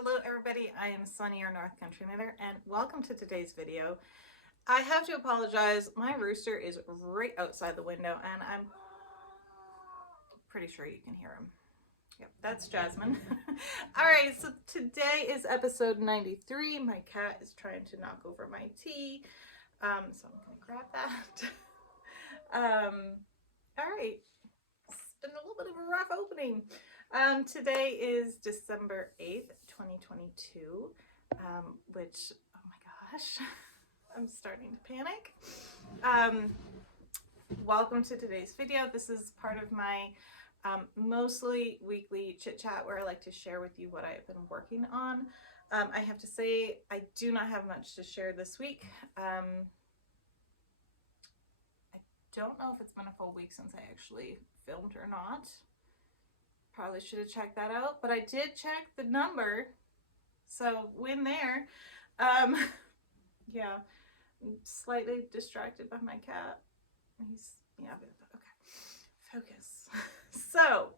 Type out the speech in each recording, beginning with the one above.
Hello everybody, I am Sunny, your North Country Knitter, and welcome to today's video. I have to apologize, my rooster is right outside the window and I'm pretty sure you can hear him. Yep, that's Jasmine. Alright, so today is episode 93. My cat is trying to knock over my tea, so I'm going to grab that. Alright, it's been a little bit of a rough opening. Today is December 8th, 2022, which, oh my gosh, I'm starting to panic. Welcome to today's video. This is part of my mostly weekly chit chat where I like to share with you what I've been working on. I have to say I do not have much to share this week. I don't know if it's been a full week since I actually filmed or not. Probably should have checked that out, but I did check the number, so win there. Yeah, I'm slightly distracted by my cat. Yeah, okay, focus. So,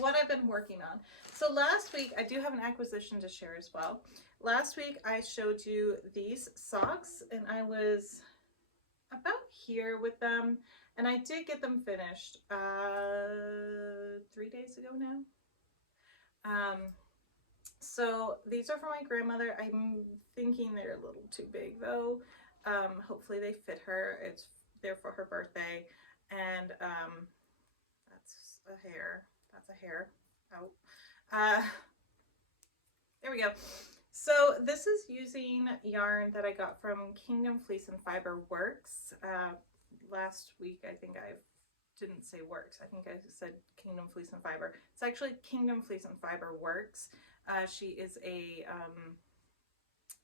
what I've been working on. So last week, I do have an acquisition to share as well. Last week, I showed you these socks, and I was about here with them, and I did get them finished 3 days ago now. So these are for my grandmother. I'm thinking they're a little too big though. Hopefully they fit her. They're for her birthday, and that's a hair. That's a hair out. There we go. So this is using yarn that I got from Kingdome Fleece and Foberworks. Last week I think I didn't say works. I think I said Kingdome Fleece and Fiber. It's actually Kingdome Fleece and Foberworks. She is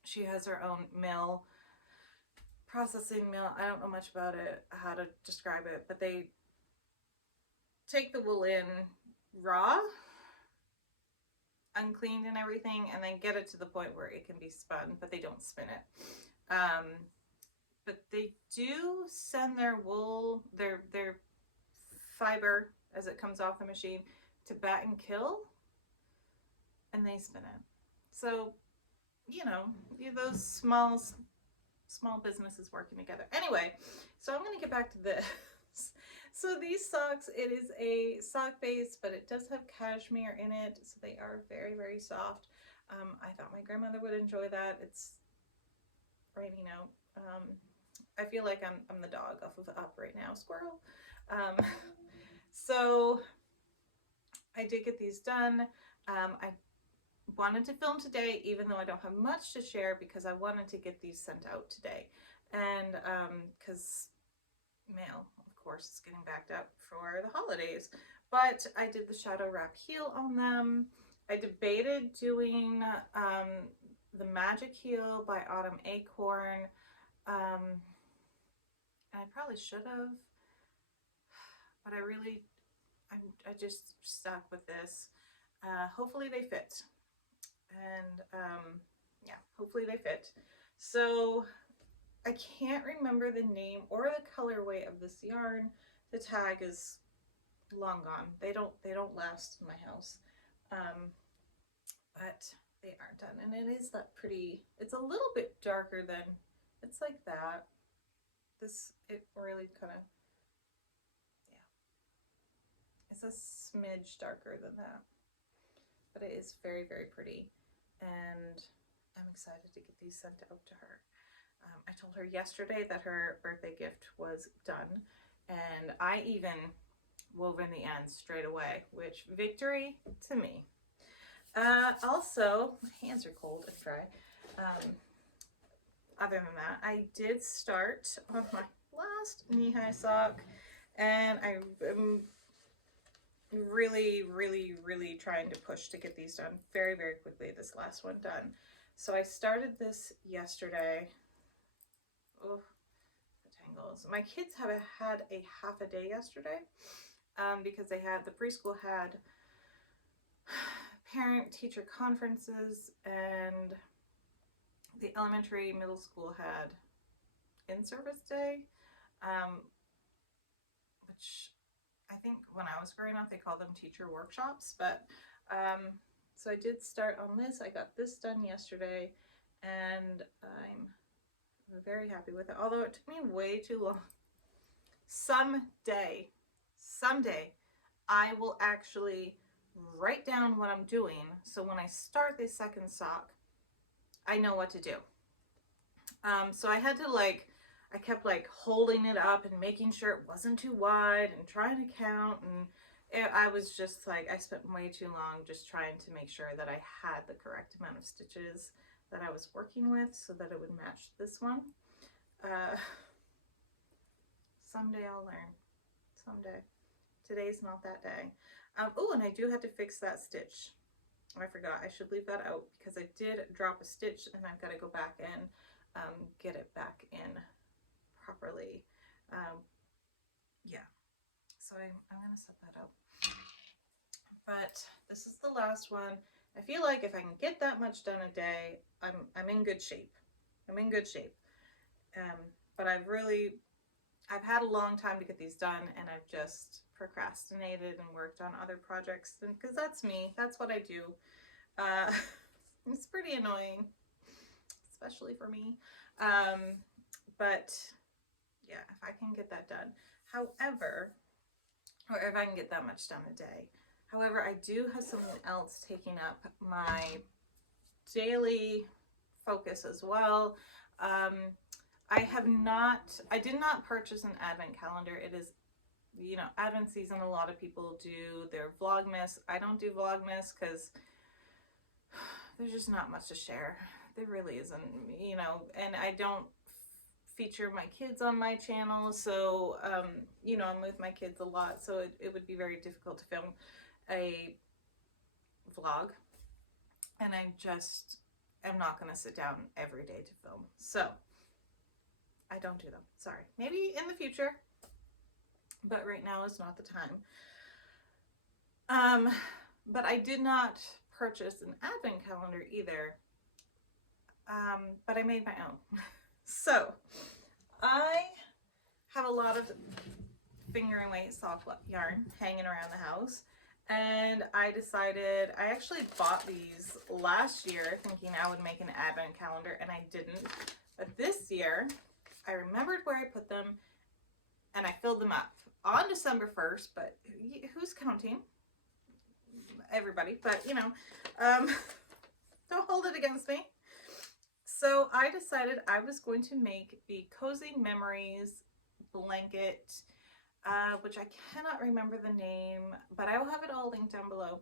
she has her own mill, processing mill. I don't know much about it, how to describe it, but they take the wool in raw, uncleaned and everything, and then get it to the point where it can be spun, but they don't spin it. But they do send their wool, their fiber as it comes off the machine, to bat and kill, and they spin it. So, you know, those small businesses working together. Anyway, so I'm going to get back to this. So these socks, it is a sock base, but it does have cashmere in it, so they are very, very soft. I thought my grandmother would enjoy that. It's raining out. I feel like I'm the dog off of Up right now. Squirrel. So I did get these done. I wanted to film today, even though I don't have much to share, because I wanted to get these sent out today. And because mail, of course, is getting backed up for the holidays. But I did the shadow wrap heel on them. I debated doing the Magic Heel by Autumn Acorn. And I probably should have, but I just stuck with this. Hopefully they fit. And yeah, hopefully they fit. So I can't remember the name or the colorway of this yarn. The tag is long gone. They don't last in my house. But they are done, and it is that pretty. It's a little bit darker than, it's like that. It really kind of, yeah, it's a smidge darker than that, but it is very, very pretty, and I'm excited to get these sent out to her. I told her yesterday that her birthday gift was done, and I even wove in the ends straight away, which, victory to me. Also, my hands are cold and dry. Other than that, I did start on my last knee-high sock, and I'm really, really, really trying to push to get these done very, very quickly, this last one done. So I started this yesterday. Oh, the tangles. My kids have had a half a day yesterday because the preschool had parent-teacher conferences, and the elementary middle school had in-service day, which I think when I was growing up they called them teacher workshops, but So I did start on this. I got this done yesterday, and I'm very happy with it, although it took me way too long. Someday I will actually write down what I'm doing, so when I start this second sock, I know what to do. So I had to I kept holding it up and making sure it wasn't too wide and trying to count, and I was just I spent way too long just trying to make sure that I had the correct amount of stitches that I was working with so that it would match this one. Someday I'll learn. Someday. Today's not that day. Oh, and I do have to fix that stitch. I forgot. I should leave that out because I did drop a stitch and I've got to go back and get it back in properly. Yeah. So I'm going to set that up. But this is the last one. I feel like if I can get that much done a day, I'm in good shape. I'm in good shape. But I've had a long time to get these done, and I've just procrastinated and worked on other projects, because that's me. That's what I do. It's pretty annoying, especially for me. But yeah, if I can get that done. However, or if I can get that much done a day. However, I do have something else taking up my daily focus as well. I did not purchase an advent calendar. It is, Advent season, a lot of people do their Vlogmas. I don't do Vlogmas because there's just not much to share. There really isn't, and I don't feature my kids on my channel, so I'm with my kids a lot, so it would be very difficult to film a vlog, and I just am not going to sit down every day to film, so I don't do them. Sorry. Maybe in the future, but right now is not the time. But I did not purchase an advent calendar either, but I made my own. So I have a lot of finger and weight sock yarn hanging around the house, and I actually bought these last year thinking I would make an advent calendar, and I didn't. But this year I remembered where I put them, and I filled them up on December 1st, but who's counting? Everybody, but don't hold it against me. So I decided I was going to make the Cozy Memories blanket, which I cannot remember the name, but I will have it all linked down below.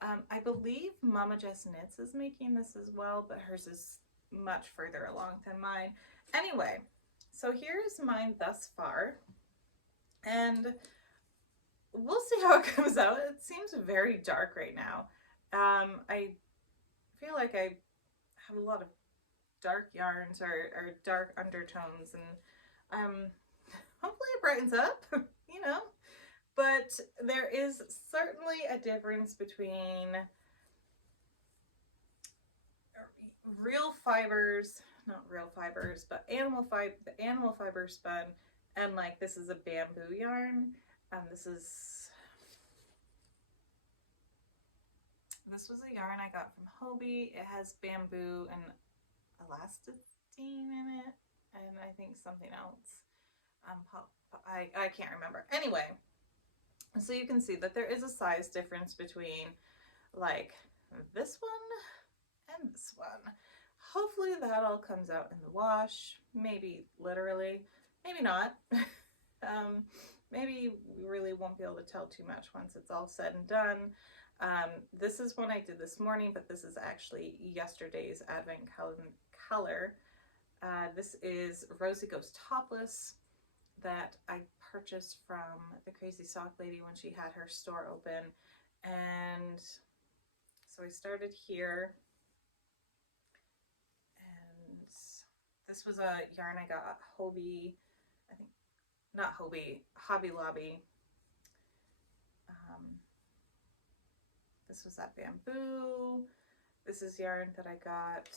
I believe Mama Jess Knits is making this as well, but hers is much further along than mine. Anyway, so here's mine thus far, and we'll see how it comes out. It seems very dark right now. I feel like I have a lot of dark yarns or dark undertones, and hopefully it brightens up, but there is certainly a difference between real fibers, not real fibers, but animal fiber spun, and this is a bamboo yarn, and this was a yarn I got from Hobie. It has bamboo and elasticine in it, and I think something else. I can't remember. Anyway, so you can see that there is a size difference between this one and this one. Hopefully that all comes out in the wash. Maybe literally, maybe not. Maybe we really won't be able to tell too much once it's all said and done. This is one I did this morning, but this is actually yesterday's advent color. This is Rosie Goes Topless that I purchased from the Crazy Sock Lady when she had her store open. And so I started here, and this was a yarn I got at Hobie, I think, not Hobie, Hobby Lobby. This was that bamboo. This is yarn that I got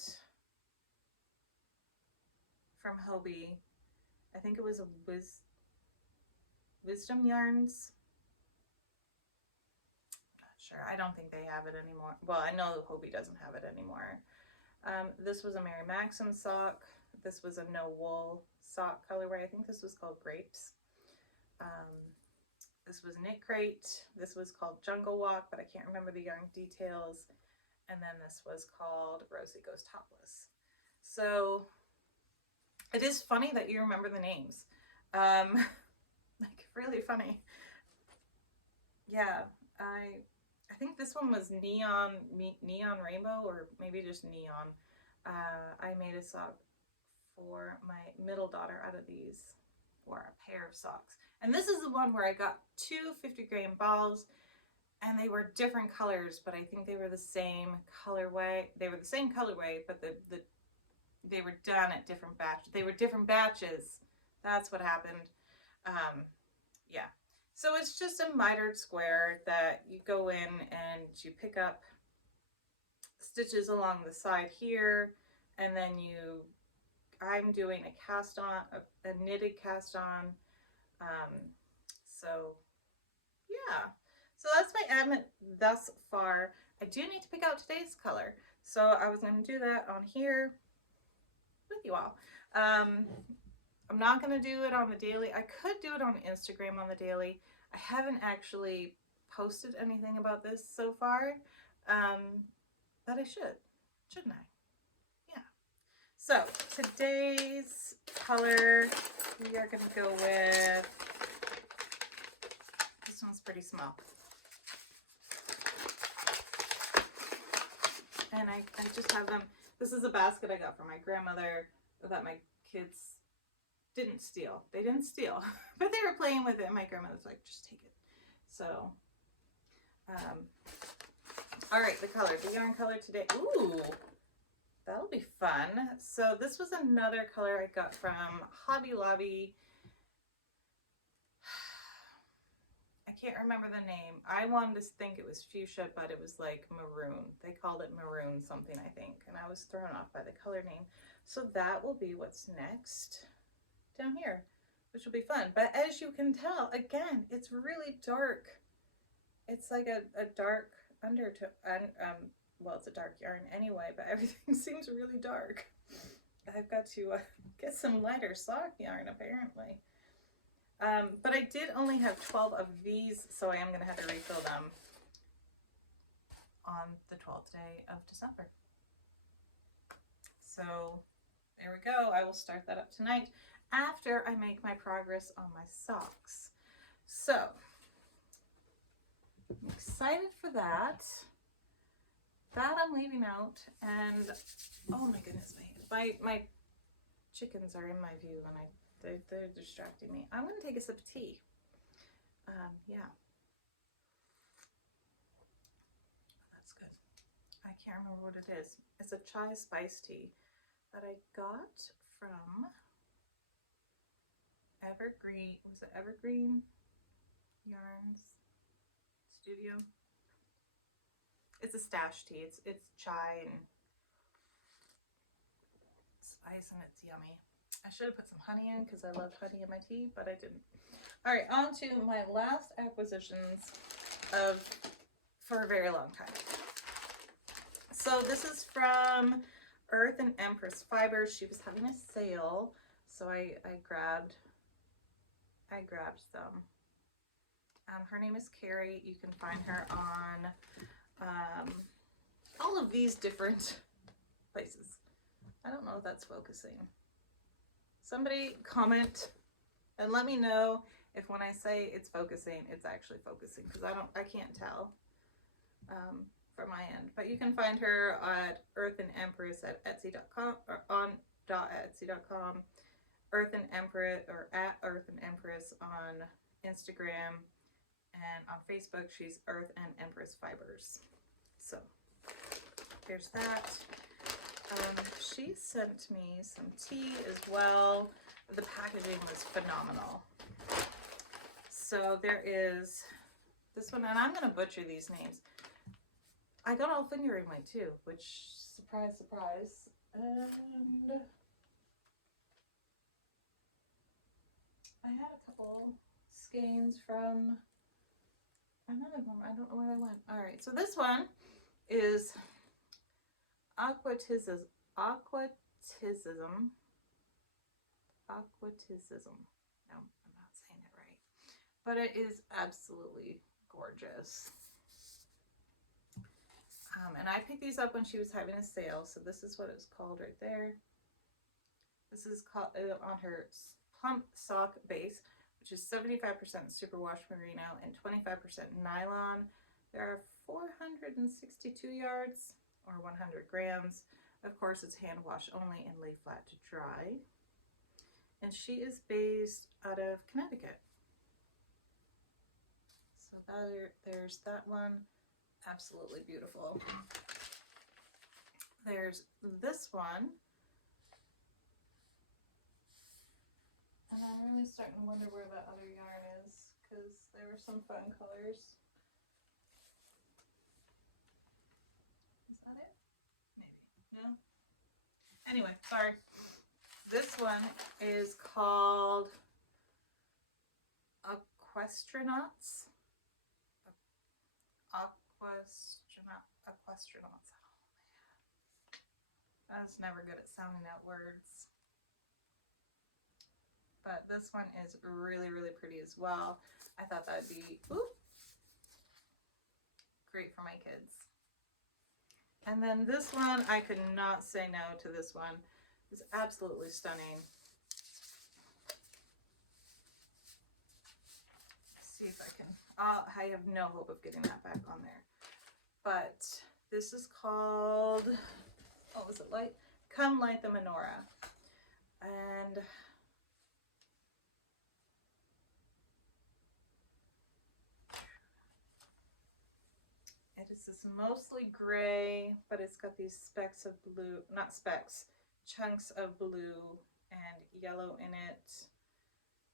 from Hobie. I think it was a Wisdom Yarns. sure. I don't think they have it anymore. Well, I know Hobie doesn't have it anymore. This was a Mary Maxim sock. This was a no wool sock colorway. I think this was called Grapes. This was Knit Crate. This was called Jungle Walk, but I can't remember the yarn details. And then this was called Rosie Goes Topless. So it is funny that you remember the names. Like really funny. Yeah, I think this one was Neon Rainbow, or maybe just Neon. I made a sock for my middle daughter out of these, or a pair of socks. And this is the one where I got two 50-grain balls, and they were different colors, but I think they were the same colorway. They were the same colorway, but they were done at different batches. They were different batches. That's what happened. Yeah. So it's just a mitered square that you go in and you pick up stitches along the side here, and then I'm doing a cast on, a knitted cast on. So yeah, so that's my admin thus far. I do need to pick out today's color, so I was going to do that on here with you all. I'm not going to do it on the daily. I could do it on Instagram on the daily. I haven't actually posted anything about this so far, but I should, shouldn't I? Yeah. So today's color, we are going to go with, this one's pretty small. And I just have them, this is a basket I got from my grandmother that my kids didn't steal. They didn't steal, but they were playing with it, and my grandmother's like, just take it. So, all right, the color, the yarn color today. Ooh, that'll be fun. So this was another color I got from Hobby Lobby. I can't remember the name. I wanted to think it was fuchsia, but it was like maroon. They called it maroon something, I think, and I was thrown off by the color name. So that will be what's next down here, which will be fun. But as you can tell, again, it's really dark. It's like a dark undertone. Well, it's a dark yarn anyway, but everything seems really dark. I've got to get some lighter sock yarn apparently. But I did only have 12 of these, so I am going to have to refill them on the 12th day of December. So there we go. I will start that up tonight after I make my progress on my socks. So I'm excited for that. That I'm leaving out, and oh my goodness, my chickens are in my view, and they're distracting me. I'm going to take a sip of tea. Yeah. That's good. I can't remember what it is. It's a chai spice tea that I got from Evergreen. Was it Evergreen Yarns Studio? It's a stash tea. It's chai and spice, and it's yummy. I should have put some honey in because I love honey in my tea, but I didn't. All right, on to my last acquisitions for a very long time. So this is from Earth and Empress Fibers. She was having a sale, so I grabbed them. Her name is Carrie. You can find her on all of these different places. I don't know if that's focusing. Somebody comment and let me know if when I say it's focusing, it's actually focusing, because I can't tell from my end. But you can find her at Earth and Empress at Etsy.com, or on .etsy.com, Earth and Empress, or at Earth and Empress on Instagram, and on Facebook she's Earth and Empress Fibers. So there's that. She sent me some tea as well. The packaging was phenomenal. So there is this one, and I'm going to butcher these names. I got all fingering weight too, which, surprise, surprise. And I had a couple skeins from Another one, I don't know where they went. All right, so this one is aquatism. Aquatism. Aquatism. No, I'm not saying it right. But it is absolutely gorgeous. And I picked these up when she was having a sale. So this is what it's called right there. This is called on her plump sock base, which is 75% superwash merino and 25% nylon. There are 462 yards or 100 grams. Of course, it's hand wash only and lay flat to dry. And she is based out of Connecticut. So there's that one. Absolutely beautiful. There's this one. And I'm really starting to wonder where that other yarn is, because there were some fun colors. Is that it? Maybe. No? Anyway, sorry. This one is called Equestronauts. Equestronauts. Oh, man. I was never good at sounding out words. But this one is really, really pretty as well. I thought that would be great for my kids. And then this one, I could not say no to this one. It's absolutely stunning. Let's see if I can, I have no hope of getting that back on there. But this is called, what was it like? Come Light the Menorah. And it is this mostly gray, but it's got these specks of blue, not specks, chunks of blue and yellow in it.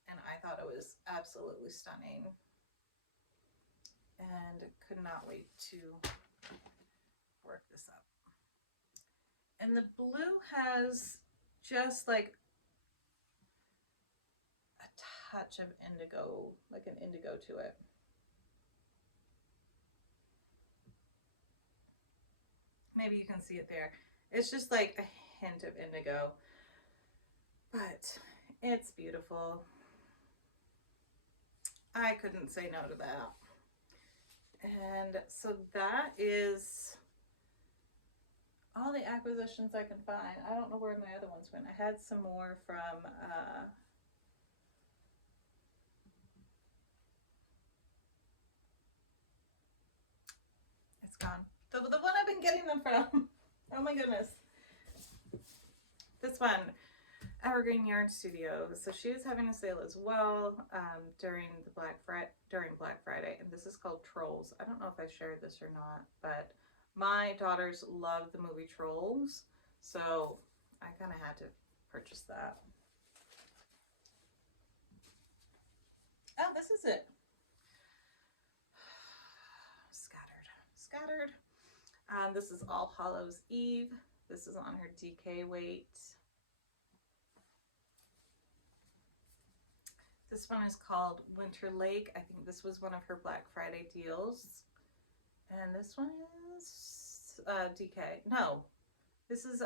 And I thought it was absolutely stunning. And could not wait to work this up. And the blue has just like a touch of indigo, like an indigo to it. Maybe you can see it there. It's just like a hint of indigo, but it's beautiful. I couldn't say no to that. And so that is all the acquisitions I can find. I don't know where my other ones went. I had some more from it's gone. The one I've been getting them from. Oh my goodness. This one, Evergreen Yarn Studio. So she was having a sale as well during Black Friday, and this is called Trolls. I don't know if I shared this or not, but my daughters love the movie Trolls, so I kind of had to purchase that. Oh, this is it. Scattered. This is All Hallows Eve. This is on her DK weight. This one is called Winter Lake. I think this was one of her Black Friday deals. And this one is DK. No, this is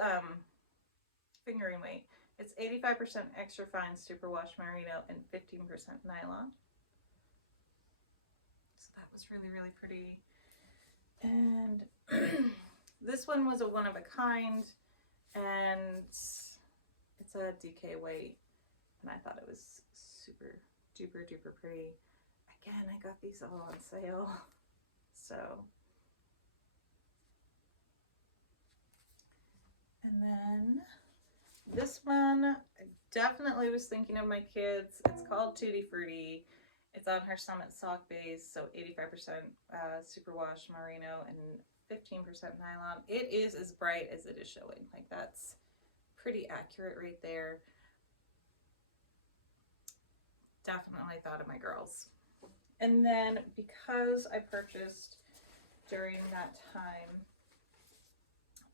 fingering weight. It's 85% extra fine superwash merino and 15% nylon. So that was really, really pretty. And this one was a one of a kind, and it's a DK weight, and I thought it was super duper duper pretty. Again, I got these all on sale, so. And then this one, I definitely was thinking of my kids. It's called Tutti Frutti. It's on her Summit sock base, so 85% superwash merino and 15% nylon. It is as bright as it is showing. Like, that's pretty accurate right there. Definitely thought of my girls. And then because I purchased during that time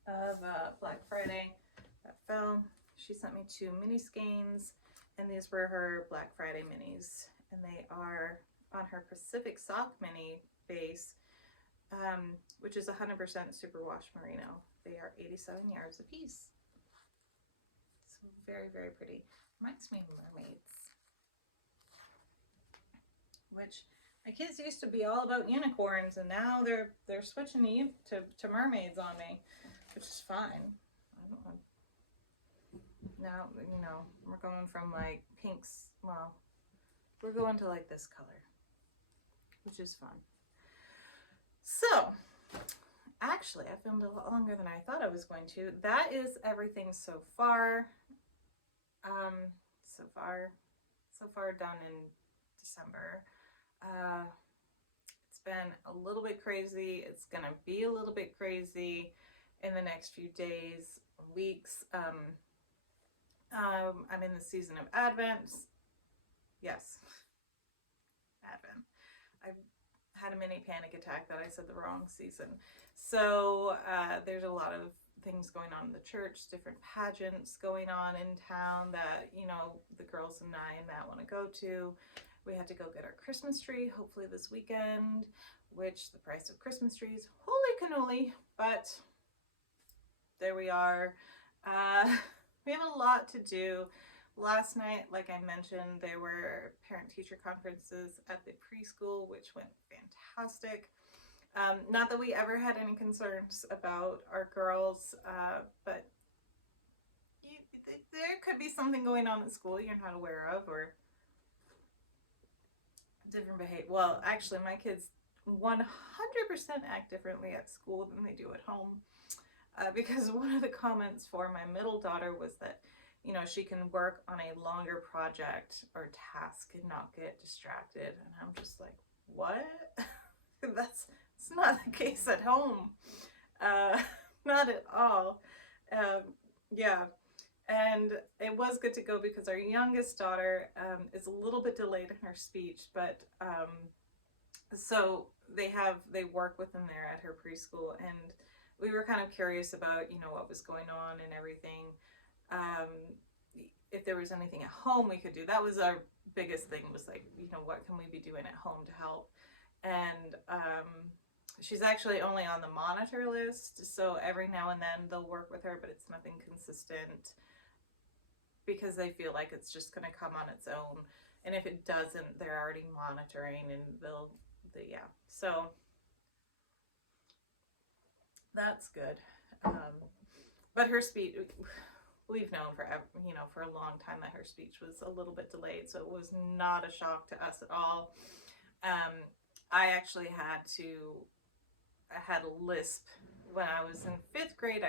of Black Friday that fell, she sent me 2 mini skeins, and these were her Black Friday minis, and they are on her Pacific sock mini. base, which is 100% superwash merino. They are 87 yards a piece. It's very, very pretty. Reminds me of mermaids, which my kids used to be all about unicorns, and now they're switching to mermaids on me, which is fine. I don't know. Now, you know, we're going from like pinks, well, we're going to like this color, which is fun. So, actually, I filmed a lot longer than I thought I was going to. That is everything so far. So far done in December. It's been a little bit crazy. It's gonna be a little bit crazy in the next few days, weeks. I'm in the season of Advent. Yes, Advent. I had a mini panic attack that I said the wrong season. So there's a lot of things going on in the church, different pageants going on in town that, you know, the girls and I and Matt want to go to. We had to go get our Christmas tree, hopefully this weekend, which the price of Christmas trees, holy cannoli, but there we are. We have a lot to do. Last night, like I mentioned, there were parent-teacher conferences at the preschool, which went fantastic. Not that we ever had any concerns about our girls, but there could be something going on at school you're not aware of, or different behavior. Well, actually, my kids 100% act differently at school than they do at home, because one of the comments for my middle daughter was that, you know, she can work on a longer project or task and not get distracted. And I'm just like, what? That's not the case at home. Not at all. Yeah. And it was good to go because our youngest daughter is a little bit delayed in her speech, but so they work with them there at her preschool, and we were kind of curious about, you know, what was going on and everything. If there was anything at home we could do. That was our biggest thing, was like, you know, what can we be doing at home to help? And she's actually only on the monitor list, so every now and then they'll work with her, but it's nothing consistent because they feel like it's just going to come on its own. And if it doesn't, they're already monitoring, and yeah. So that's good. But her speech, we've known forever, you know, for a long time that her speech was a little bit delayed, so it was not a shock to us at all. I actually had a lisp when I was in 5th grade.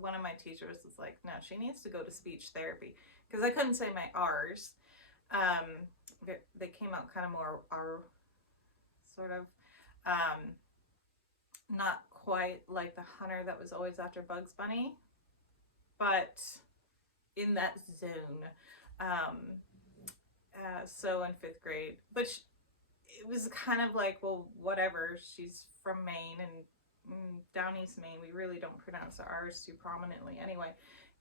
One of my teachers was like, no, she needs to go to speech therapy, because I couldn't say my R's. They came out kind of more R, sort of, not quite like the hunter that was always after Bugs Bunny, but in that zone. So in 5th grade, but it was kind of like, well, whatever, she's from Maine, and down east Maine, we really don't pronounce the R's too prominently anyway,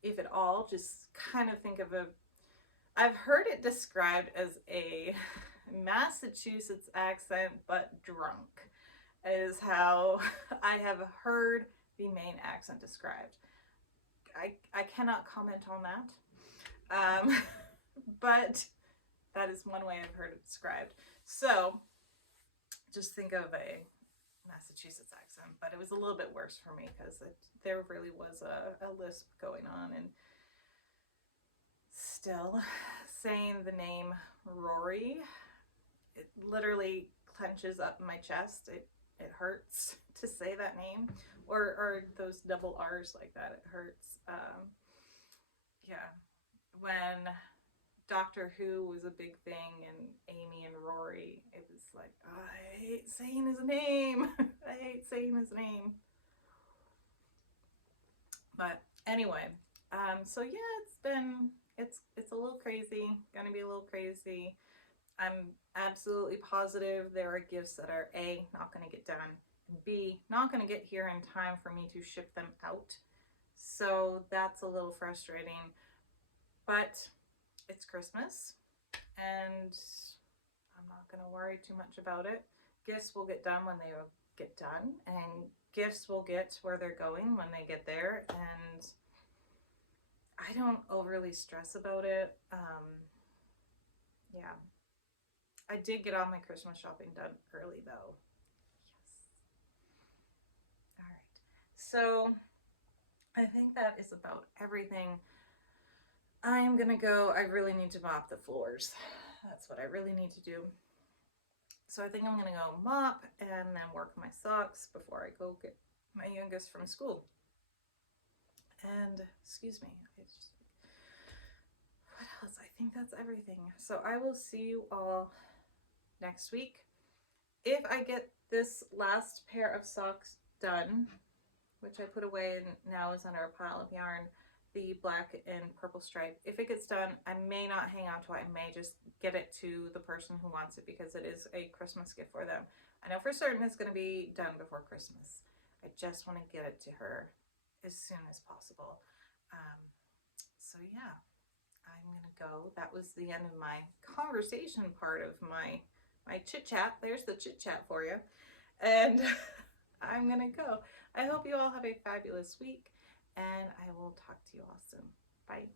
if at all. Just kind of think of I've heard it described as a Massachusetts accent, but drunk, is how I have heard the Maine accent described. I cannot comment on that, but that is one way I've heard it described. So just think of a Massachusetts accent, but it was a little bit worse for me because there really was a lisp going on. And still, saying the name Rory, it literally clenches up my chest. It hurts to say that name, or those double R's like that. It hurts. Yeah, when Doctor Who was a big thing, and Amy and Rory, it was like, I hate saying his name. I hate saying his name. But anyway, so yeah, it's a little crazy, gonna be a little crazy. I'm absolutely positive there are gifts that are A, not gonna get done, and B, not gonna get here in time for me to ship them out. So that's a little frustrating, but it's Christmas, and I'm not going to worry too much about it. gifts will get done when they will get done, and gifts will get where they're going when they get there, and I don't overly stress about it. Yeah. I did get all my Christmas shopping done early though. Yes. All right. So I think that is about everything. I am gonna go. I really need to mop the floors. That's what I really need to do. So I think I'm gonna go mop and then work my socks before I go get my youngest from school. And excuse me, what else? I think that's everything. So I will see you all next week. If I get this last pair of socks done, which I put away and now is under a pile of yarn, the black and purple stripe, if it gets done, I may not hang on to it. I may just get it to the person who wants it because it is a Christmas gift for them. I know for certain it's going to be done before Christmas. I just want to get it to her as soon as possible. So yeah, I'm going to go. That was the end of my conversation part of my chit chat. There's the chit chat for you. And I'm going to go. I hope you all have a fabulous week, and I will talk to you all soon. Bye.